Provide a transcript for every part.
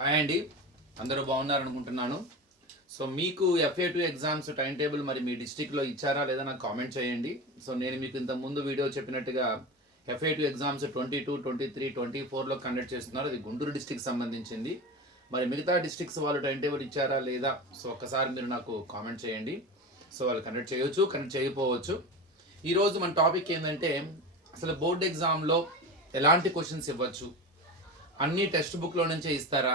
Hi అండి, అందరూ బాగున్నారు అనుకుంటున్నాను. సో మీకు FA2 ఎగ్జామ్స్ టైం టేబుల్ మరి మీ డిస్టిక్లో ఇచ్చారా లేదా నాకు కామెంట్ చేయండి. సో నేను మీకు ఇంత ముందు వీడియో చెప్పినట్టుగా FA2 ఎగ్జామ్స్ 22, 23, 24లో కండక్ట్ చేస్తున్నారు. అది గుంటూరు డిస్టిక్ సంబంధించింది. మరి మిగతా డిస్టిక్స్ వాళ్ళు టైం టేబుల్ ఇచ్చారా లేదా, సో ఒక్కసారి మీరు నాకు కామెంట్ చేయండి. సో వాళ్ళు కండక్ట్ చేయొచ్చు, కండక్ట్ చేయకపోవచ్చు. ఈరోజు మన టాపిక్ ఏంటంటే అసలు బోర్డ్ ఎగ్జామ్లో ఎలాంటి క్వశ్చన్స్ ఇవ్వచ్చు, అన్ని టెక్స్ట్ బుక్లో నుంచే ఇస్తారా,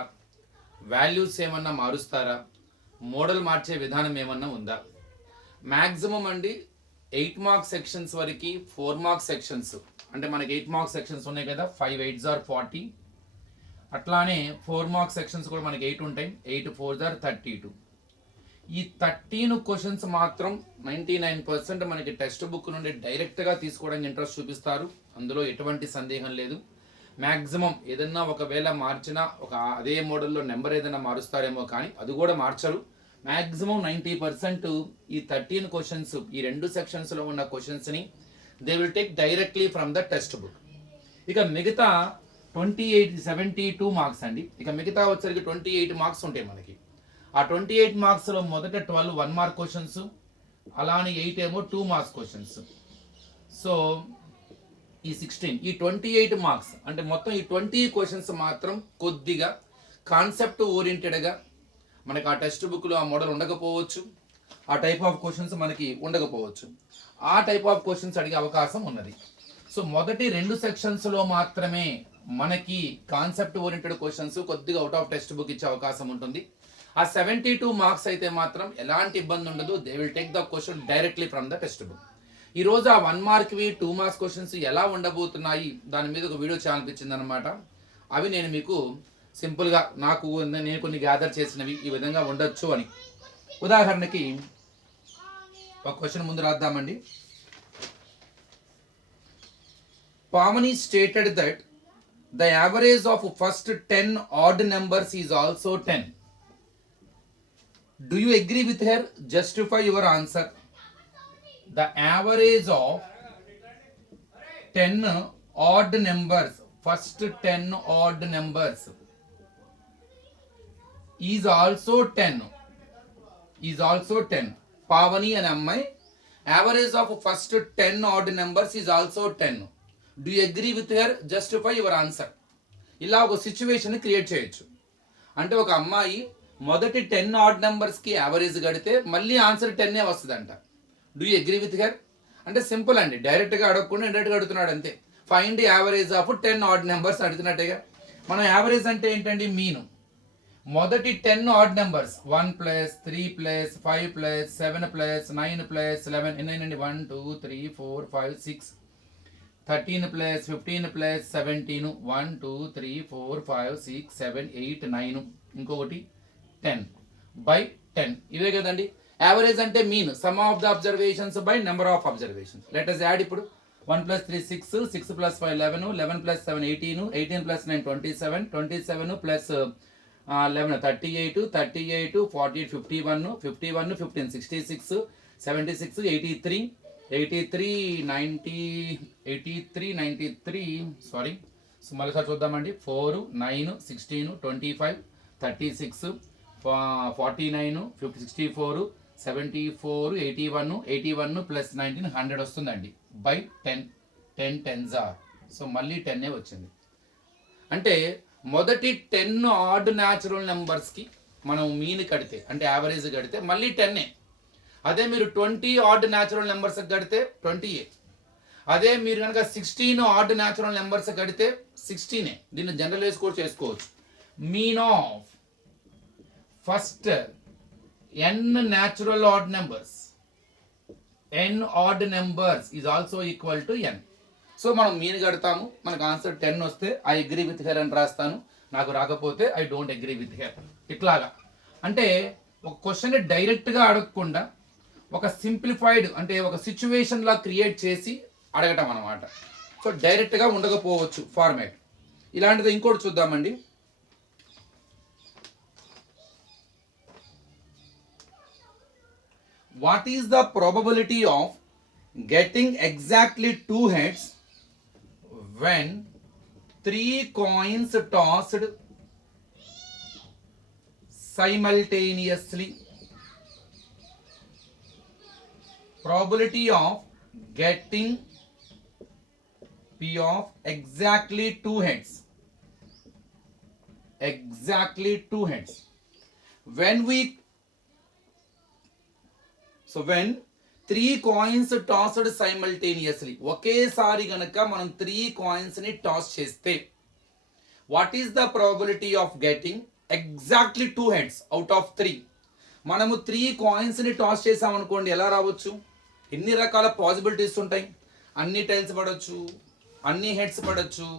వాల్యూస్ ఏమన్నా మారుస్తారా, మోడల్ మార్చే విధానం ఏమన్నా ఉందా. మ్యాక్సిమం అండి 8 మార్క్స్ సెక్షన్స్ వరకు 4 మార్క్స్ సెక్షన్స్, అంటే మనకి 8 మార్క్స్ సెక్షన్స్ ఉన్నాయి కదా, 5 8s are 40. అట్లానే 4 మార్క్స్ సెక్షన్స్ కూడా మనకి 8 ఉంటాయి, 8 4s are 32. ఈ 13 క్వశ్చన్స్ మాత్రం 99% మనకి టెక్స్ట్ బుక్ నుండి డైరెక్ట్గా తీసుకోవడానికి ఇంట్రెస్ట్ చూపిస్తారు. అందులో ఎటువంటి సందేహం లేదు. మ్యాక్సిమం ఏదన్నా ఒకవేళ మార్చినా అదే మోడల్లో నెంబర్ ఏదైనా మారుస్తారేమో, కానీ అది కూడా మార్చరు. మ్యాక్సిమం 90% ఈ 13 క్వశ్చన్స్, ఈ 2 సెక్షన్స్లో ఉన్న క్వశ్చన్స్ని they will take directly from the text book. ఇక మిగతా 72 మార్క్స్ అండి. ఇక మిగతా వచ్చరికి 28 మార్క్స్ ఉంటాయి మనకి. ఆ 28 మార్క్స్లో మొదట 12 1 మార్క్ క్వశ్చన్స్, అలానే 8 ఏమో 2 మార్క్స్ క్వశ్చన్స్. సో ఈ 16, ఈ 28 మార్క్స్ అంటే మొత్తం ఈ 20 క్వశ్చన్స్ మాత్రం కొద్దిగా కాన్సెప్ట్ ఓరియంటెడ్గా మనకి ఆ టెక్స్ట్ బుక్లో ఆ మోడల్ ఉండకపోవచ్చు, ఆ టైప్ ఆఫ్ క్వశ్చన్స్ మనకి ఉండకపోవచ్చు. ఆ టైప్ ఆఫ్ క్వశ్చన్స్ అడిగే అవకాశం ఉన్నది. సో మొదటి 2 సెక్షన్స్లో మాత్రమే మనకి కాన్సెప్ట్ ఓరియంటెడ్ క్వశ్చన్స్ కొద్దిగా అవుట్ ఆఫ్ టెక్స్ట్ బుక్ ఇచ్చే అవకాశం ఉంటుంది. ఆ 72 మార్క్స్ అయితే మాత్రం ఎలాంటి ఇబ్బంది ఉండదు. They will take the question directly from the text book. ఈరోజు ఆ 1 మార్క్వి 2 మార్క్స్ క్వశ్చన్స్ ఎలా ఉండబోతున్నాయి దాని మీద ఒక వీడియో ఛానల్ అనమాట. అవి నేను మీకు సింపుల్గా నేను కొన్ని గ్యాదర్ చేసినవి ఈ విధంగా ఉండొచ్చు అని. ఉదాహరణకి ఒక క్వశ్చన్ ముందు రాద్దామండి. Pamani stated that the average of first 10 odd numbers is also 10. Do you agree with her? Justify your answer. The average of 10 odd numbers, first 10 odd numbers is also 10. Is also 10. Pavani and Ammai, average of first 10 odd numbers is also 10. Do you agree with her? Justify your answer. ఇలా ఒక situation create చేయొచ్చు. అంటే ఒక అమ్మాయి మొదటి 10 add నెంబర్స్కి average కడితే మళ్ళీ ఆన్సర్ 10 వస్తుందంట. Do you agree with her? అంటే సింపుల్ అండి, డైరెక్ట్గా అడగకుండా ఇండైరెక్ట్గా అడుగుతున్నాడు అంతే. Find the average of 10 odd numbers అడుగుతున్నట్టేగా. మనం యావరేజ్ అంటే ఏంటండి, మీను. మొదటి 10 ఆడ్ నెంబర్స్ 1 + 3 + 5 + 7 + 9 + 11 ఎన్నైనండి, 1 2 3 4 5 6, 13 + 15 + 17, 1 2 3 4 5 6 7 8 9, ఇంకొకటి 10/10. ఇవే కదండి యావరేజ్ అంటే. Mean some of the observations by number of observations. Let us add. ఇప్పుడు 1 + 3 6, 6 + 5 11, 11 + 7 18, 18 + 9 27, 27 + 11 38, 38 48 51, 51 15 66, 76 83, 83 90, 83 93, సారీ. సో మళ్ళీ చూద్దామండి. 4 9 16 25 36 49 64 74 81, 81 + 19 100 వస్తుందండి. By 10, 10 10s are. సో మళ్ళీ 10 వచ్చింది. అంటే మొదటి 10 ఆడ్ న్యాచురల్ నెంబర్స్కి మనం మీన్ కడితే, అంటే యావరేజ్ కడితే మళ్ళీ 10. అదే మీరు 20 ఆడ్ న్యాచురల్ నెంబర్స్ కడితే 20. అదే మీరు కనుక 16 ఆడ్ న్యాచురల్ నెంబర్స్ కడితే 16. దీన్ని జనరలైజ్ కూడా చేసుకోవచ్చు. Mean of first n natural odd numbers, n odd numbers is also equal to n. So మనం మీన్ కడతాము, మనకు ఆన్సర్ 10 వస్తే ఐ అగ్రీ విత్ హెర్ అని రాస్తాను. నాకు రాకపోతే I don't agree with her. ఇట్లాగా అంటే ఒక క్వశ్చన్ డైరెక్ట్గా అడగకుండా ఒక సింప్లిఫైడ్, అంటే ఒక సిచ్యువేషన్ లా క్రియేట్ చేసి అడగటం అనమాట. సో డైరెక్ట్గా ఉండకపోవచ్చు ఫార్మాట్. ఇలాంటిది ఇంకోటి చూద్దామండి. What is the probability of getting exactly 2 heads when 3 coins tossed simultaneously, probability of getting P of exactly two heads, when three coins tossed simultaneously, ఒకేసారి గనక మనం త్రీ కాయిన్స్ ని టాస్ చేస్తే what is the probability of getting exactly two heads out of three. మనము three coins ని toss చేసామనుకోండి, ఎలా రావచ్చు? ఎన్ని రకాల పాసిబిలిటీస్ ఉంటాయి. అన్ని టైల్స్ పడవచ్చు, అన్ని హెడ్స్ పడవచ్చు,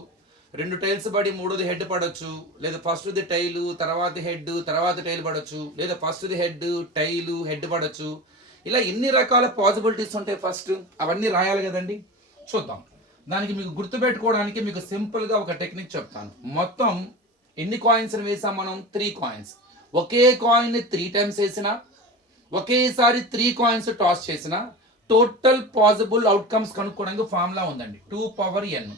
రెండు టైల్స్ పడి మూడోది హెడ్ పడవచ్చు, లేదా ఫస్ట్ది టైలు తర్వాత హెడ్ తర్వాత టైల్ పడవచ్చు, లేదా ఫస్ట్ది హెడ్ టైలు హెడ్ పడవచ్చు. ఇలా ఎన్ని రకాల పాసిబిలిటీస్ ఉంటాయి. ఫస్ట్ అవన్నీ రాయాలి కదండి. చూద్దాం. దానికి మీకు గుర్తుపెట్టుకోవడానికి మీకు సింపుల్గా ఒక టెక్నిక్ చెప్తాను. మొత్తం ఎన్ని కాయిన్స్ వేసాం మనం? Three coins. ఒకే కాయిన్ త్రీ టైమ్స్ వేసినా, ఒకేసారి త్రీ కాయిన్స్ టాస్ చేసిన టోటల్ పాసిబుల్ అవుట్కమ్స్ కనుక్కోవడానికి ఫార్ములా ఉందండి. 2n.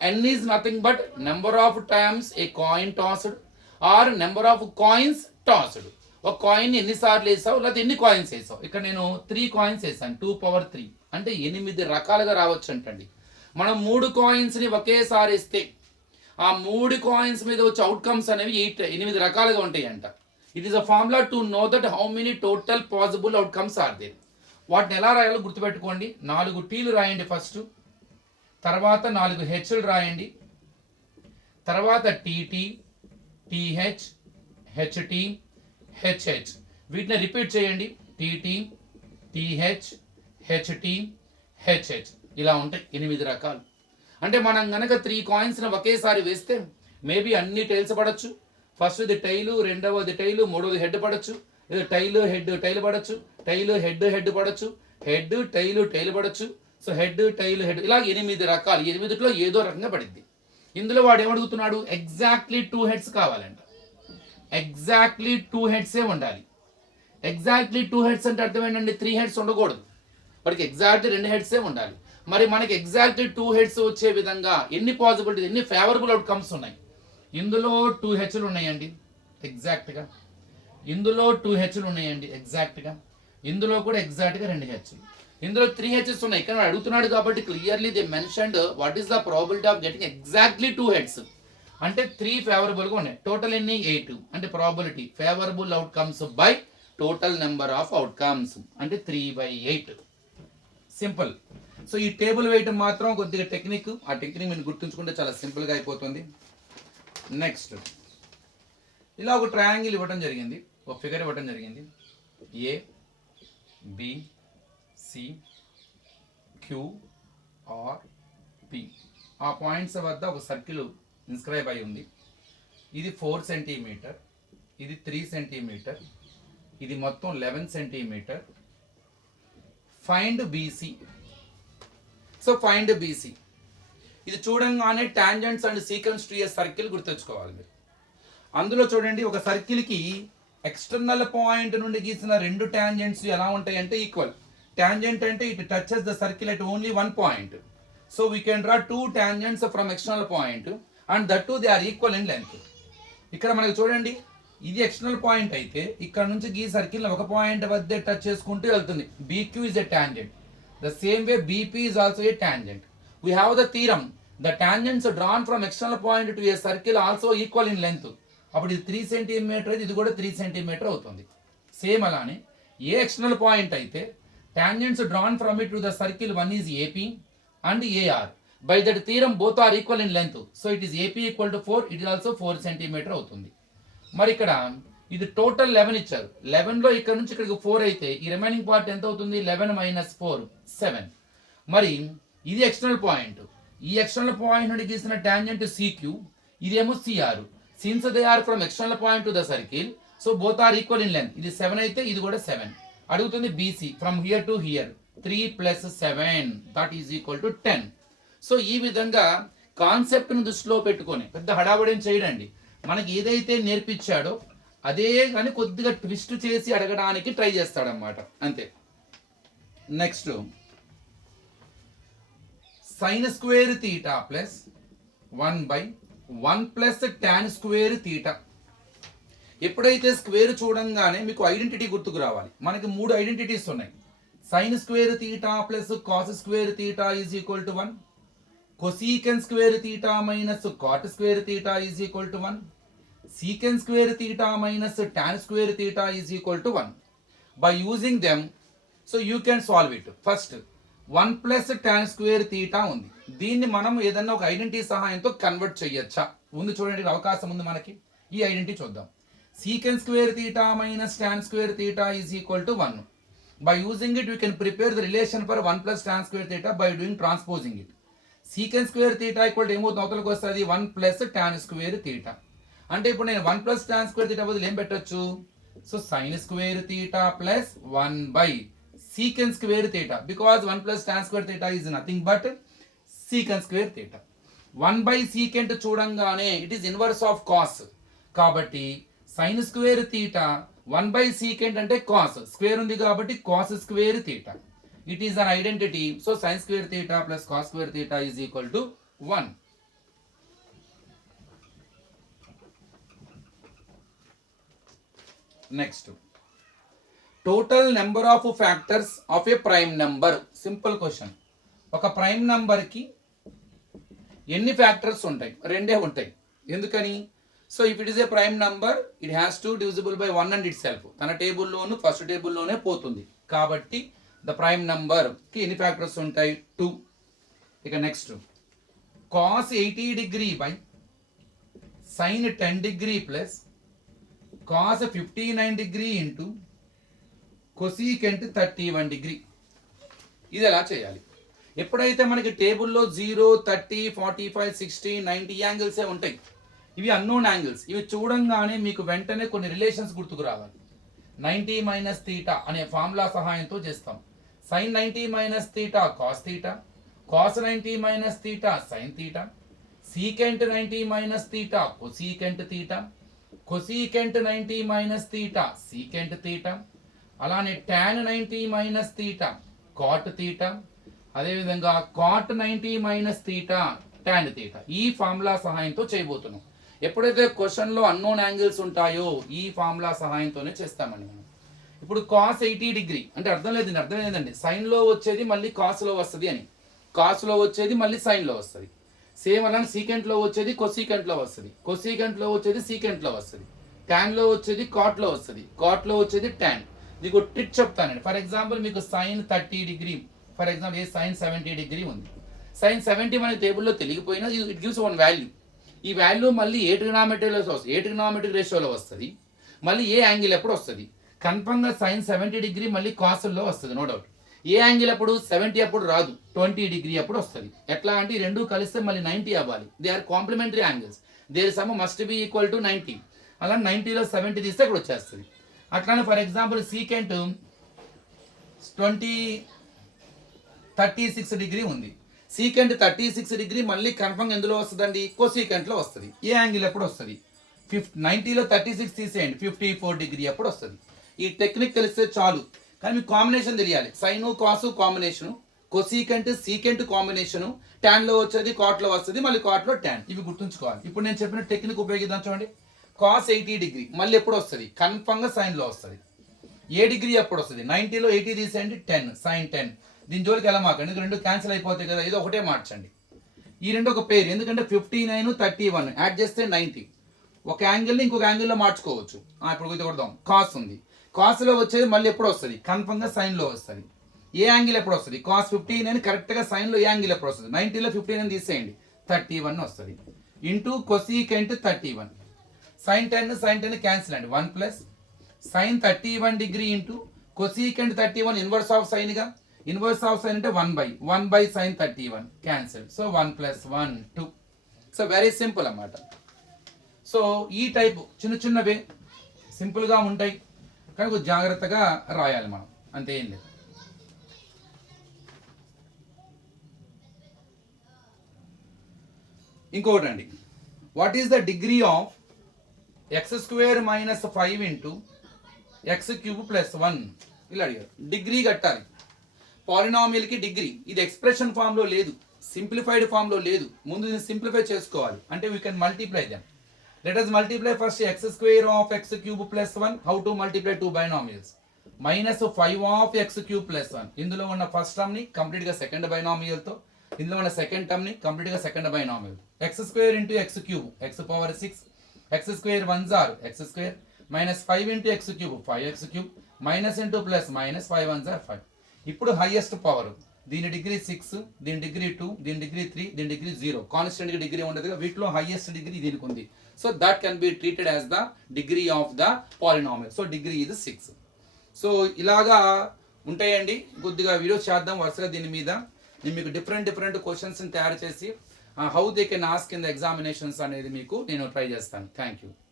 n is nothing but number of times a coin tossed or number of coins tossed. ఒక కాయిన్ ఎన్నిసార్లు వేసావు, లేదా ఎన్ని కాయిన్స్ వేసావు. ఇక్కడ నేను 3 కాయిన్స్ వేసాను, 2 3 అంటే 8 రకాలుగా రావచ్చు అంటండి. మనం 3 కాయిన్స్ని ఒకేసారి వేస్తే ఆ 3 కాయిన్స్ మీద వచ్చే అవుట్కమ్స్ అనేవి 8 రకాలుగా ఉంటాయి అంట. It is a formula to know that how many total possible outcomes are there. వాటిని ఎలా రాయాలో గుర్తుపెట్టుకోండి. 4 టీలు రాయండి ఫస్ట్, తర్వాత 4 హెచ్లు రాయండి, తర్వాత టీటీ, టీహెచ్, హెచ్టి, హెచ్హెచ్. వీటిని రిపీట్ చేయండి. TT, TH, HT, HH. ఇలా ఉంటాయి 8 రకాలు. అంటే మనం కనుక 3 కాయిన్స్ని ఒకేసారి వేస్తే మేబీ అన్ని టైల్స్ పడవచ్చు. ఫస్ట్ది టైలు, రెండవది టైలు, మూడవది హెడ్ పడవచ్చు, లేదా టైలు హెడ్ టైలు పడవచ్చు, టైలు హెడ్ హెడ్ పడవచ్చు, హెడ్ టైలు టైలు పడవచ్చు. సో హెడ్ టైల్ హెడ్ ఇలా 8 రకాలు. 8లో ఏదో రకంగా పడింది. ఇందులో వాడు ఏమడుగుతున్నాడు? ఎగ్జాక్ట్లీ 2 హెడ్స్ కావాలంట. ఎగ్జాక్ట్లీ 2 హెడ్సే ఉండాలి. ఎగ్జాక్ట్లీ 2 హెడ్స్ అంటే అర్థం ఏంటంటే 3 హెడ్స్ ఉండకూడదు. వాడికి ఎగ్జాక్ట్లీ 2 హెడ్సే ఉండాలి. మరి మనకి ఎగ్జాక్ట్లీ 2 హెడ్స్ వచ్చే విధంగా ఎన్ని పాసిబిలిటీస్, ఎన్ని ఫేవరబుల్ అవుట్కమ్స్ ఉన్నాయి? ఇందులో 2 హెచ్లు ఉన్నాయండి ఎగ్జాక్ట్గా, ఇందులో 2 హెచ్లు ఉన్నాయండి ఎగ్జాక్ట్గా, ఇందులో కూడా ఎగ్జాక్ట్గా 2 హెచ్లు, ఇందులో 3 హెచ్ఎస్ ఉన్నాయి. ఇక్కడ అడుగుతున్నాడు కాబట్టి clearly they mentioned what is the probability of getting exactly 2 heads. అంటే 3 ఫేవరబుల్గా ఉన్నాయి. టోటల్ ఎన్ని? 8. అంటే probability favourable outcomes by total number of outcomes అంటే 3/8. సింపుల్. సో ఈ టేబుల్ వేయటం మాత్రం కొద్దిగా టెక్నిక్. ఆ టెక్నిక్ మీరు గుర్తుంచుకుంటే చాలా సింపుల్గా అయిపోతుంది. నెక్స్ట్ ఇలా ఒక ట్రయాంగిల్ ఇవ్వడం జరిగింది, ఒక ఫిగర్ ఇవ్వడం జరిగింది. A, B, C, Q, R, P. ఆ పాయింట్స్ వద్ద ఒక సర్కిల్ ఇన్స్క్రైబ్ అయి ఉంది. ఇది 4 సెంటీమీటర్, ఇది 3 సెంటీమీటర్, ఇది మొత్తం 11 centimetre. Find BC. So find BC. ఇది చూడంగానే tangents and sequence to a circle గుర్తుంచుకోవాలి మీరు. అందులో చూడండి, ఒక సర్కిల్కి ఎక్స్టర్నల్ పాయింట్ నుండి గీసిన 2 టాంజెంట్స్ ఎలా ఉంటాయి అంటే ఈక్వల్. టాంజెంట్ అంటే it touches the circle at only one point. So we can draw 2 tangents from external point and that too they are equal in length. ఇక్కడ మనకు చూడండి, ఇది ఎక్స్టర్నల్ పాయింట్ అయితే ఇక్కడ నుంచి ఈ సర్కిల్ ఒక పాయింట్ వద్ద టచ్ చేసుకుంటూ వెళ్తుంది. BQ is a tangent. The same way BP is also a tangent. We have the theorem, the tangents drawn from external point to a circle also equal in length. అప్పుడు ఇది 3 centimetre, ఇది కూడా 3 centimetre అవుతుంది. Same అలానే ఏ external point అయితే tangents drawn from it to the circle, one is AP and AR. By that theorem both are equal in length. So it is AP equal to 4, it is also 4 centimetre అవుతుంది. మరి ఇక్కడ ఇది total 11 ఇచ్చారు. 11లో ఇక్కడ నుంచి ఇక్కడికి 4 అయితే ఈ రిమైనింగ్ పార్ట్ ఎంత అవుతుంది? 11 - 4 7. మరి ఇది ఎక్స్టర్నల్ పాయింట్. ఈ ఎక్స్టర్నల్ పాయింట్ నుండి గీసిన టాంజెంట్ CQ, ఇదేమో CR. Since they are from external point to the circle, so both are equal in length. ఇది 7 అయితే ఇది కూడా 7. అడుగుతుంది BC from here to here 3 + 7 that is equal to 10. So ఈ విధంగా కాన్సెప్ట్ను దృష్టిలో పెట్టుకొని పెద్ద హడావడిని చేయడండి. మనకి ఏదైతే నేర్పించాడో అదే కానీ కొద్దిగా ట్విస్ట్ చేసి అడగడానికి ట్రై చేస్తాడనమాట, అంతే. Next sin square theta plus 1/1 plus tan square theta. ఎప్పుడైతే స్క్వేర్ చూడంగానే మీకు ఐడెంటిటీ గుర్తుకు రావాలి. మనకి 3 ఐడెంటిటీస్ ఉన్నాయి. Sine square theta plus cos square theta is equal to 1, cosecant square theta minus cot square theta is equal to 1, secant square theta minus tan square theta is equal to 1. By using them so you can solve it. First 1 plus tan square theta ఉంది, దీన్ని మనం ఏదన్నా ఒక identity సహాయంతో convert చేయొచ్చా? ఉంది చూడండి, అవకాశం ఉంది మనకి. ఈ ఐడెంటిటీ చూద్దాం. సీకెన్ square theta minus tan square theta is equal to 1. By using it you can prepare the relation for 1 plus tan square theta by doing transposing it. సీకెన్ square theta equal to ఏమవుతుంది, అవతలకు వస్తుంది 1 plus tan square theta. అంటే ఇప్పుడు నేను 1 plus tan square theta బదులు ఏం పెట్టొచ్చు? So sign square theta plus 1 by secant square theta, because 1 plus tan square theta is nothing but secant square theta. 1 by secant చూడంగానే it is inverse of cos, కాబట్టి sin square theta 1 by secant అంటే cos, square ఉంది కాబట్టి cos square theta. It is an identity, so sin square theta plus cos square theta is equal to 1. Next, total number of factors of A prime number. Simple question. ఒక prime నెంబర్కి ఎన్ని factors ఉంటాయి? 2 ఉంటాయి. ఎందుకని? So if it is a prime number it has to divisible by 1 and it self. తన టేబుల్లోను first టేబుల్లోనే పోతుంది. కాబట్టి the prime నెంబర్కి ఎన్ని ఫ్యాక్టర్స్ ఉంటాయి? 2. ఇక next, cos 80 degree by sine 10 degree plus cos 59 degree into cosecant 31 degree. ఇది ఎలా చేయాలి? ఎప్పుడైతే మనకి టేబుల్లో 0, 30, 45, 60, 90 యాంగిల్సే ఉంటాయి. ఇవి అన్నోన్ యాంగిల్స్. ఇవి చూడంగానే మీకు వెంటనే కొన్ని రిలేషన్స్ గుర్తుకు రావాలి. 90 మైనస్ తీటా అనే ఫార్ములా సహాయంతో చేస్తాం. Sine 90 minus theta cos theta, cos 90 minus theta sine theta, secant 90 minus theta cosecant theta, cosecant 90 minus theta secant theta, అలానే tan 90 minus theta cot theta, అదేవిధంగా cot 90 minus theta tan theta. ఈ formula సహాయంతో చేయబోతున్నాం. ఎప్పుడైతే క్వశ్చన్లో unknown angles ఉంటాయో ఈ formula సహాయంతోనే చేస్తామండి మనం. ఇప్పుడు కాస్ 80 డిగ్రీ అంటే అర్థం లేదండి, సైన్లో వచ్చేది మళ్ళీ కాస్లో వస్తుంది అని, కాస్లో వచ్చేది మళ్ళీ సైన్లో వస్తుంది. సేమ్ అలానే సీకెంట్లో వచ్చేది కొసీకెంట్లో వస్తుంది, కొసీకెంట్లో వచ్చేది సీకెంట్లో వస్తుంది, ట్యాన్లో వచ్చేది కాట్లో వస్తుంది, కాట్లో వచ్చేది ట్యాన్. మీకు ట్రిక్ చెప్తానండి. ఫర్ ఎగ్జాంపుల్ మీకు sine 30 degree, for example a sine 70 degree ఉంది. సైన్ 70 మన టేబుల్లో తెలియకపోయినా ఇట్ గివ్స్ 1 వాల్యూ. ఈ వాల్యూ మళ్ళీ ఏ ట్రిగ్నామెట్రిక్ రేషియోలో వస్తుంది, మళ్ళీ ఏ యాంగిల్ ఎప్పుడు వస్తుంది? కన్ఫర్మ్గా సైన్ 70 డిగ్రీ మళ్ళీ కాసుల్లో వస్తుంది, నో డౌట్. ఏ యాంగిల్ అప్పుడు 70 అప్పుడు రాదు, 20 డిగ్రీ అప్పుడు వస్తుంది. ఎట్లా అంటే ఈ రెండు కలిస్తే మళ్ళీ 90 అవ్వాలి. They are complementary angles, their sum must be equal to 90. అలా 90లో 70 తీస్తే అక్కడ వచ్చేస్తుంది. అట్లానే ఫర్ ఎగ్జాంపుల్ సీకెంట్ 36 డిగ్రీ ఉంది. సీకెంట్ 36 డిగ్రీ మళ్ళీ కన్ఫర్మ్ ఎందులో వస్తుందండి? కోసీకెంట్లో వస్తుంది. ఏ యాంగిల్ ఎప్పుడు వస్తుంది? 90లో 36 తీసేయండి, 54 డిగ్రీ అప్పుడు వస్తుంది. ఈ టెక్నిక్ తెలిస్తే చాలు, కానీ మీకు కాంబినేషన్ తెలియాలి. సైను కాసు కాంబినేషను, కొసీకెంట్ సీకెంట్ కాంబినేషను, ట్యాన్లో వచ్చేది కాట్లో వస్తుంది, మళ్ళీ కాట్లో ట్యాన్. ఇవి గుర్తుంచుకోవాలి. ఇప్పుడు నేను చెప్పిన టెక్నిక్ ఉపయోగిద్దాం. చూడండి, కాస్ 80 డిగ్రీ మళ్ళీ ఎప్పుడు వస్తుంది? కన్ఫర్మ్గా సైన్లో వస్తుంది. ఏ డిగ్రీ ఎప్పుడు వస్తుంది? 90లో 80 తీసేయండి, 10 సైన్ 10. దీని జోలికి ఎలా మాకండి, ఎందుకు రెండు క్యాన్సిల్ అయిపోతాయి కదా, ఏదో ఒకటే మార్చండి. ఈ రెండు ఒక పేరు, ఎందుకంటే 59, 31 యాడ్ చేస్తే 90. ఒక యాంగిల్ని ఇంకొక యాంగిల్లో మార్చుకోవచ్చు. ఇప్పుడు ఇది కొడదాం. కాస్ ఉంది, కాస్లో వచ్చేది మళ్ళీ ఎప్పుడు వస్తుంది? కన్ఫర్మ్గా సైన్లో వస్తుంది. ఏ యాంగిల్ ఎప్పుడు వస్తుంది? కాస్ 59 కరెక్ట్గా సైన్లో ఏ యాంగిల్ ఎప్పుడు వస్తుంది? 90లో 59 తీసేయండి, 31 వస్తుంది. Into cosecant 31. సైన్ 10 క్యాన్సిల్ అండి, 1 plus sine 31 degree into cosecant 31 inverse of సైన్గా, ఇన్వర్స్ ఆఫ్ సైన్ అంటే 1 by sine 31 cancel. So 1 plus 1 2. So very simple అన్నమాట. సో ఈ టైపు చిన్నవే సింపుల్గా ఉంటాయి, కానీ జాగ్రత్తగా రాయాలి మనం, అంతే, ఏం లేదు. ఇంకొకటి అండి, what is the degree of x² minus 5 into x³ plus 1? ఇలా అడిగారు. డిగ్రీ కట్టాలి. పాలినామియల్కి డిగ్రీ. ఇది ఎక్స్ప్రెషన్ ఫామ్లో లేదు, సింప్లిఫైడ్ ఫామ్లో లేదు. ముందు దీన్ని సింప్లిఫై చేసుకోవాలి. అంటే we can multiply them. Let us multiply first x square of x cube plus 1. How to multiply two binomials? Minus 5 of x cube plus 1. ఇందులో ఉన్న ఫస్ట్ టర్మ్ ని కంప్లీట్ గా సెకండ్ బైనామియల్ తో, ఇందులో ఉన్న సెకండ్ టర్మ్ ని complete గా second binomial. x square into x cube, x power 6, x square 1 జార్ x square, minus 5 into x cube 5x cube, minus into plus minus 5 1 జార్ 5. ఇప్పుడు హైయెస్ట్ పవర్, దీని డిగ్రీ 6, దీని డిగ్రీ 2, దీని డిగ్రీ 3, దీని degree 0. Constant గా degree ఉండదు, వీటిలో హైయెస్ట్ డిగ్రీ దీనికి ఉంది. So that can be treated as the degree of the polynomial. So degree ఇది 6. సో ఇలాగా ఉంటాయండి. కొద్దిగా వీడియో చేద్దాం వరుసగా దీని మీద. నేను మీకు డిఫరెంట్ క్వశ్చన్స్ తయారు చేసి how they can ask in the examinations అనేది మీకు నేను ట్రై చేస్తాను. Thank you.